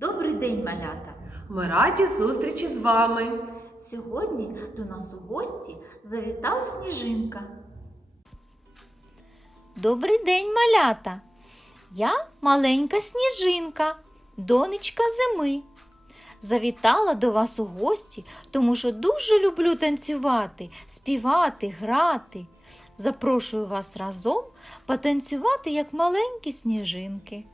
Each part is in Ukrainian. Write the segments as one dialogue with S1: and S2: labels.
S1: Добрий день, малята!
S2: Ми раді зустрічі з вами.
S1: Сьогодні до нас у гості завітала сніжинка. Добрий день, малята! Я маленька сніжинка, донечка зими. Завітала до вас у гості, тому що дуже люблю танцювати, співати, грати. Запрошую вас разом потанцювати, як маленькі сніжинки.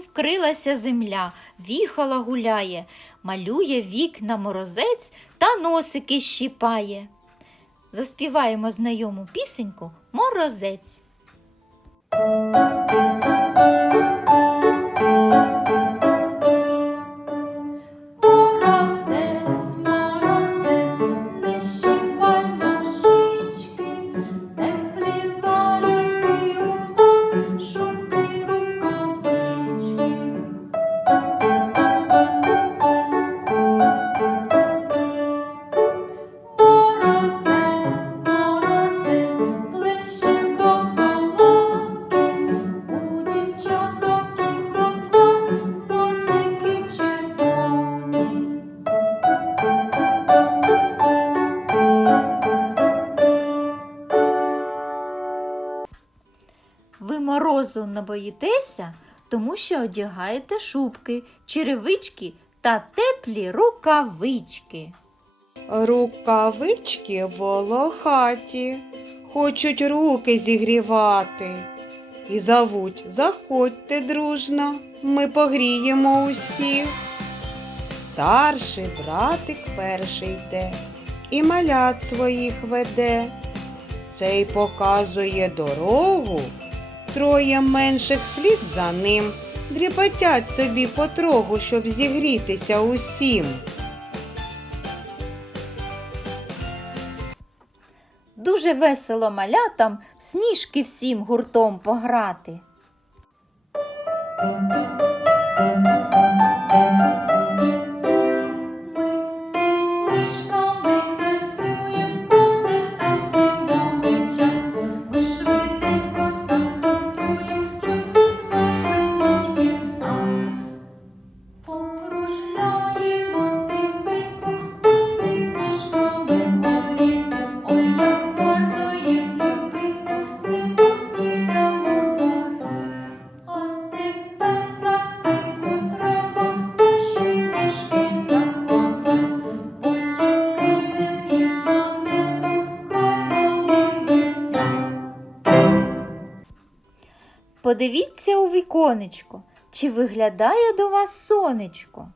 S1: Вкрилася земля, віхала гуляє, малює вікна морозець та носики щіпає. Заспіваємо знайому пісеньку Морозець. Ви морозу не боїтеся, тому що одягаєте шубки, черевички та теплі рукавички.
S2: Рукавички волохаті, хочуть руки зігрівати. І зовуть, заходьте дружно, ми погріємо усіх. Старший братик перший йде і малят своїх веде. Цей показує дорогу, троє менших вслід за ним. Дріпотять собі потроху, щоб зігрітися усім.
S1: Дуже весело малятам сніжки всім гуртом пограти. Подивіться у віконечко, чи виглядає до вас сонечко.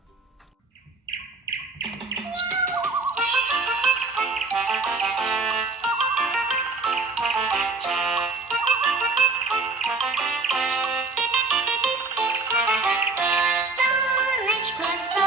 S3: Сонечко, сонечко,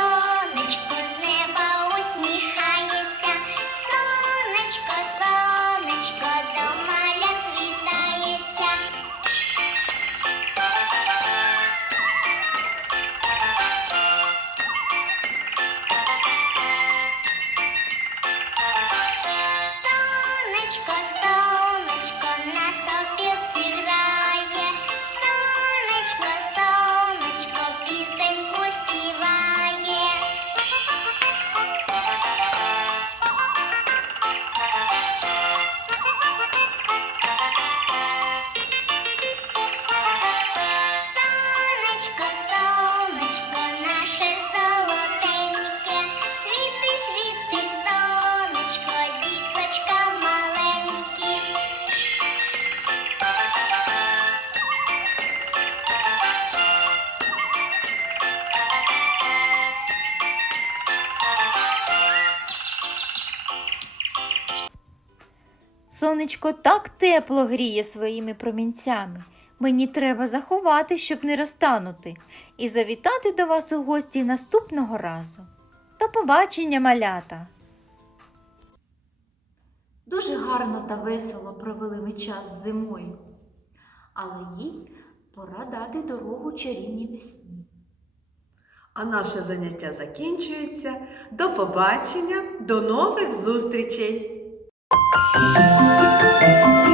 S3: Сонечко
S1: так тепло гріє своїми промінцями. Мені треба заховати, щоб не розтанути, і завітати до вас у гості наступного разу. До побачення, малята! Дуже гарно та весело провели ми час зимою, але їй пора дати дорогу чарівній весні.
S4: А наше заняття закінчується. До побачення, до нових зустрічей! えっ?